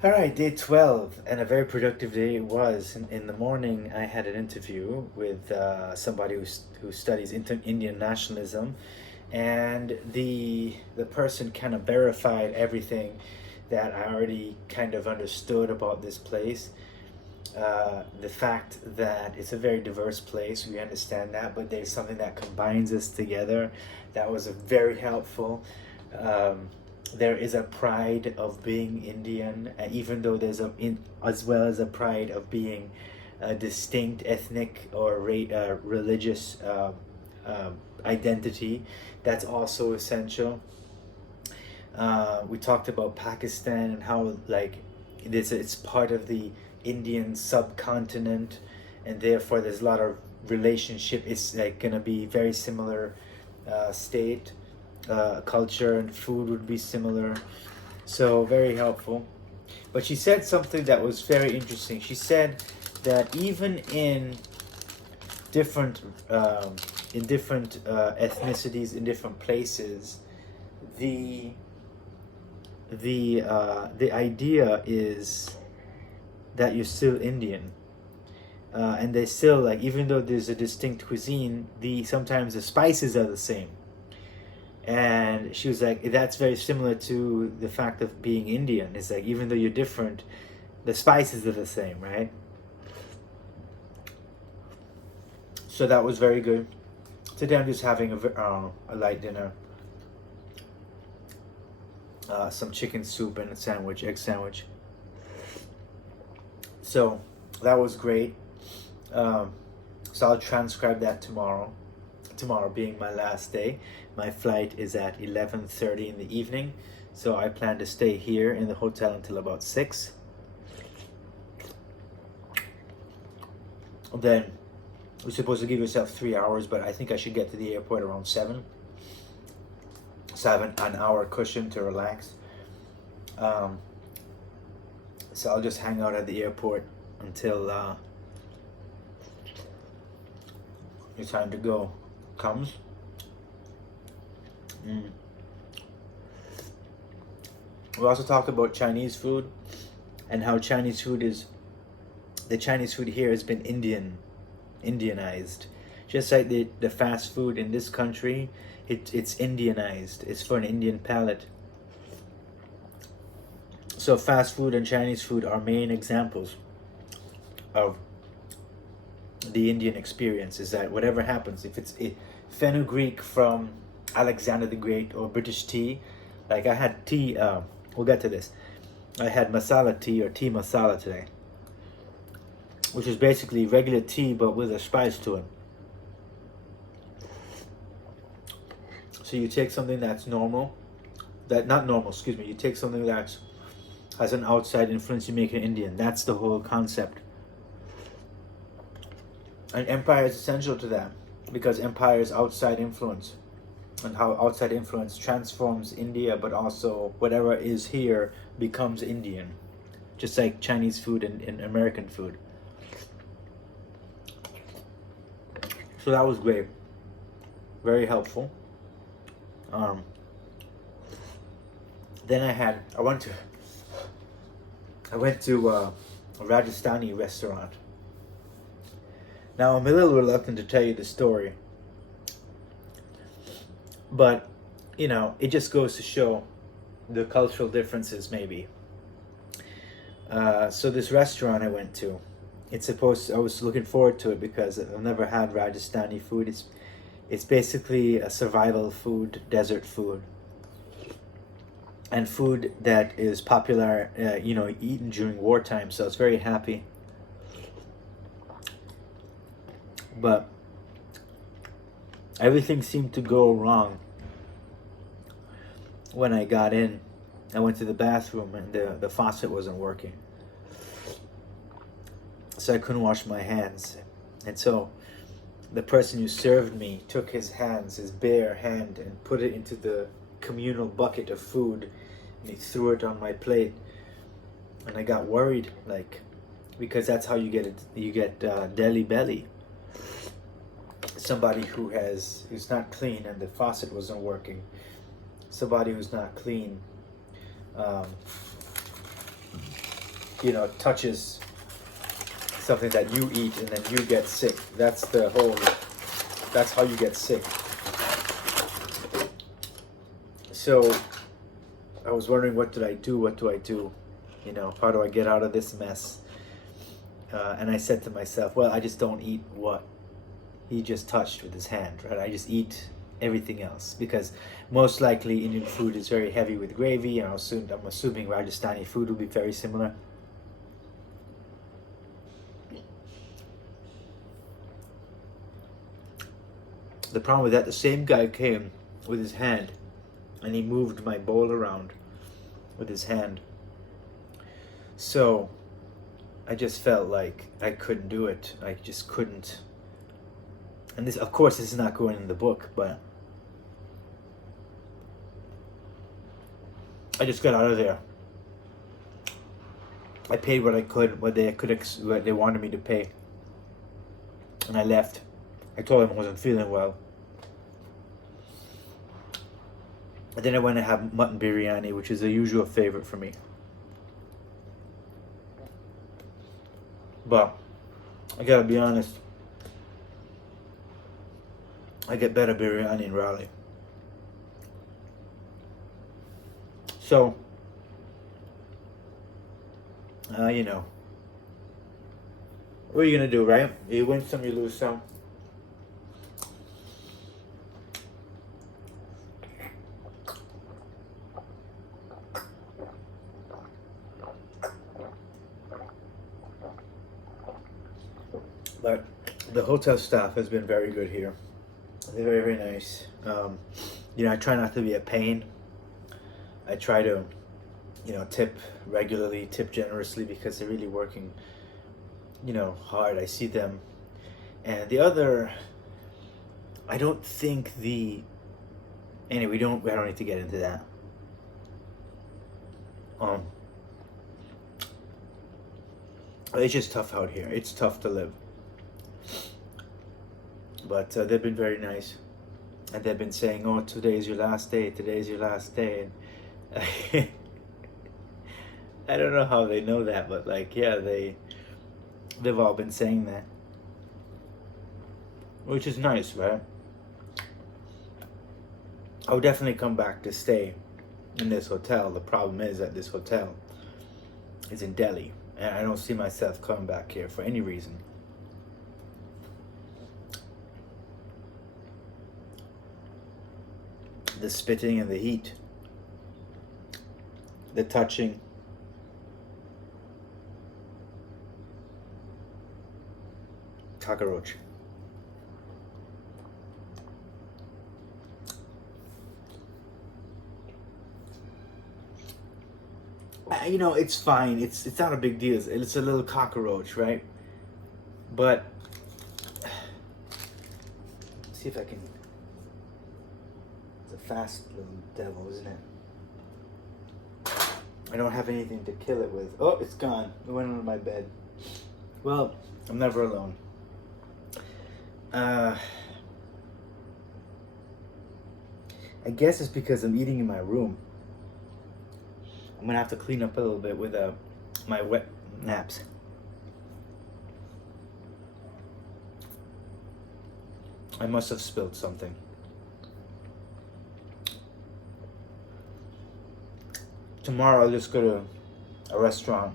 All right, day 12, and a very productive day it was. In the morning, I had an interview with somebody who studies Indian nationalism, and the person kind of verified everything that I already kind of understood about this place. The fact that it's a very diverse place, we understand that, but there's something that combines us together. That was a very helpful. Um, there is a pride of being Indian, even though as well as a pride of being a distinct ethnic or religious identity. That's also essential. We talked about Pakistan and how like it's part of the Indian subcontinent, and therefore there's a lot of relationship. It's like gonna be very similar state, culture, and food would be similar. So very helpful. But she said something that was very interesting. She said that even different in different ethnicities in different places, the the idea is that you're still Indian, and they still like even though there's a distinct cuisine, the sometimes the spices are the same. And she was like, that's very similar to the fact of being Indian. It's like even though you're different, the spices are the same, right? So that was very good. Today I'm just having a light dinner, some chicken soup and a sandwich, egg sandwich. So that was great. Um, so I'll transcribe that tomorrow. Tomorrow being my last day. My flight is at 11:30 in the evening. So I plan to stay here in the hotel until about 6. Then we're supposed to give yourself 3 hours, but I think I should get to the airport around 7. So I have an hour cushion to relax. Um, so I'll just hang out at the airport until it's time to go comes. We also talked about Chinese food and how the Chinese food here has been Indianized. Just like the fast food in this country, it's Indianized. It's for an Indian palate. So fast food and Chinese food are main examples of the Indian experience. Is that whatever happens, if it's fenugreek from Alexander the Great or British tea, like I had tea, we'll get to this. I had masala tea or tea masala today, which is basically regular tea but with a spice to it. So you take something that's normal, that not normal, excuse me, you take something that has an outside influence, you make it Indian. That's the whole concept. And empire is essential to that because empire is outside influence, and how outside influence transforms India, but also whatever is here becomes Indian, just like Chinese food and American food. So that was great, very helpful. Um, then I went to a Rajasthani restaurant. Now I'm a little reluctant to tell you the story, but it just goes to show the cultural differences, maybe. So this restaurant I went to, I was looking forward to it because I've never had Rajasthani food. It's basically a survival food, desert food, and food that is popular, eaten during wartime. So I was very happy. But everything seemed to go wrong when I got in. I went to the bathroom and the faucet wasn't working. So I couldn't wash my hands. And so the person who served me took his bare hand, and put it into the communal bucket of food, and he threw it on my plate. And I got worried, like, because that's how you get it. You get Delhi belly. Somebody who's not clean, and the faucet wasn't working. Somebody who's not clean, um, touches something that you eat and then you get sick. That's how you get sick. So I was wondering, what do I do? How do I get out of this mess? And I said to myself, well, I just don't eat what he just touched with his hand, right? I just eat everything else, because most likely Indian food is very heavy with gravy, and I'm assuming Rajasthani food will be very similar. The problem with that, the same guy came with his hand and he moved my bowl around with his hand. So I just felt like I couldn't do it. I just couldn't. And this, of course, this is not going in the book, but I just got out of there. I paid what I could, what they wanted me to pay, and I left. I told him I wasn't feeling well. And then I went and had mutton biryani, which is a usual favorite for me. But I gotta be honest, I get better biryani in Raleigh. So, what are you gonna do, right? You win some, you lose some. But the hotel staff has been very good here. They're very, very nice. I try not to be a pain. I try to, tip regularly, tip generously, because they're really working, hard. I see them. And the other, I don't think anyway, I don't need to get into that. It's just tough out here. It's tough to live. But they've been very nice. And they've been saying, oh, today's your last day, today's your last day. And I don't know how they know that, but they've all been saying that. Which is nice, right? I would definitely come back to stay in this hotel. The problem is that this hotel is in Delhi, and I don't see myself coming back here for any reason. The spitting and the heat, the touching, cockroach. It's fine. It's not a big deal. It's a little cockroach, right? But let's see if I can. It's a fast little devil, isn't it? I don't have anything to kill it with. Oh, it's gone. It went under my bed. Well, I'm never alone. I guess it's because I'm eating in my room. I'm gonna have to clean up a little bit with my wet naps. I must have spilled something. Tomorrow I'll just go to a restaurant.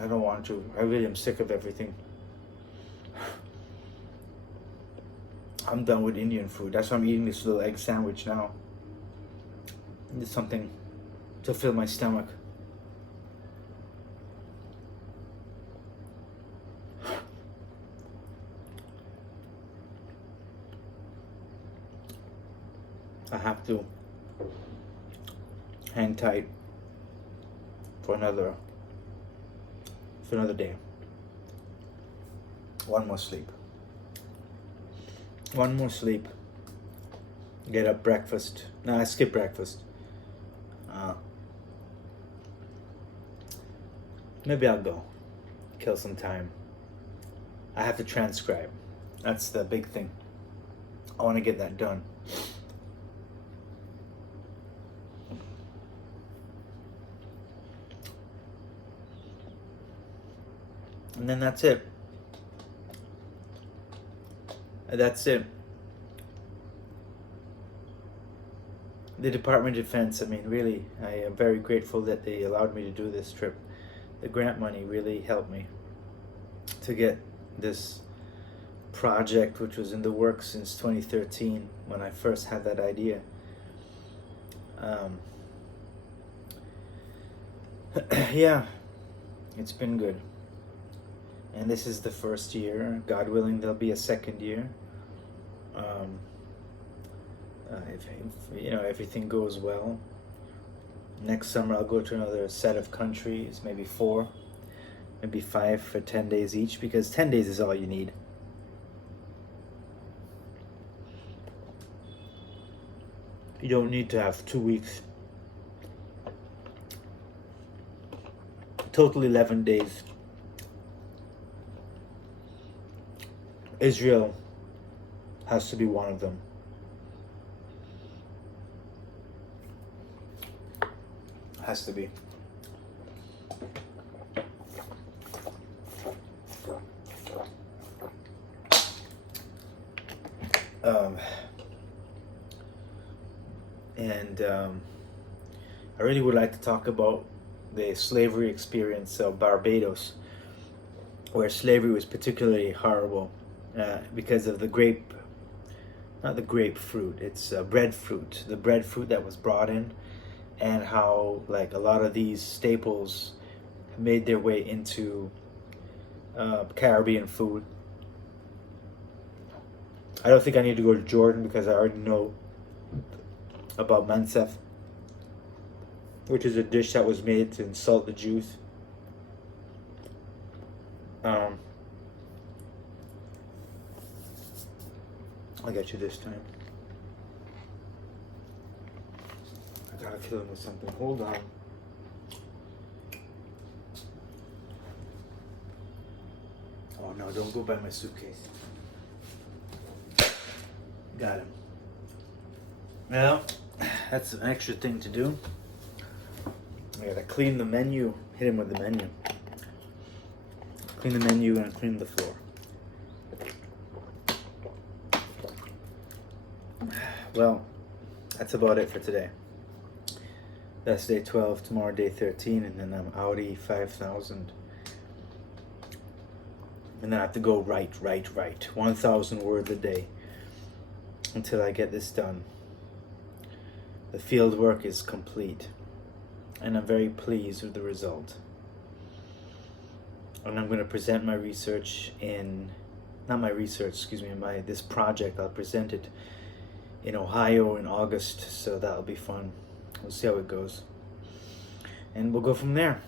I don't want to. I really am sick of everything. I'm done with Indian food. That's why I'm eating this little egg sandwich now. It's something to fill my stomach. I have to hang tight for another day. One more sleep. Get up, breakfast. No, I skip breakfast. Maybe I'll go kill some time. I have to transcribe. That's the big thing. I want to get that done. And then that's it. That's it. The Department of Defense, I mean, really, I am very grateful that they allowed me to do this trip. The grant money really helped me to get this project, which was in the works since 2013 when I first had that idea. Yeah, it's been good. And this is the first year. God willing, there'll be a second year. If you know, everything goes well, next summer I'll go to another set of countries, maybe 4, maybe 5 for 10 days each, because 10 days is all you need. You don't need to have 2 weeks. Total 11 days. Israel has to be one of them. Has to be. I really would like to talk about the slavery experience of Barbados, where slavery was particularly horrible because of the not the grapefruit, it's breadfruit, the breadfruit that was brought in, and how like a lot of these staples made their way into Caribbean food. I don't think I need to go to Jordan because I already know about mansef, which is a dish that was made to insult the Jews. I'll get you this time. I gotta kill him with something. Hold on. Oh no, don't go by my suitcase. Got him. Well, that's an extra thing to do. I gotta clean the menu. Hit him with the menu. Clean the menu and clean the floor. Well, that's about it for today. That's day 12, tomorrow day 13, and then I'm Audi 5000. And then I have to go write 1,000 words a day until I get this done. The field work is complete, and I'm very pleased with the result. And I'm going to present my research this project. I'll present it in Ohio in August, so that'll be fun. We'll see how it goes, and we'll go from there.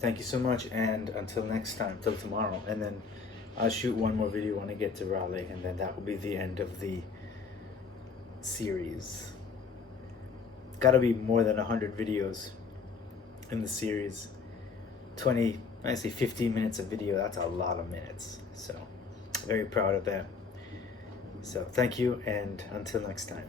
Thank you so much, and until next time, till tomorrow, and then I'll shoot one more video when I get to Raleigh, and then that will be the end of the series. Gotta be more than 100 videos in the series. 15 minutes of video, that's a lot of minutes. So, very proud of that. So, thank you, and until next time.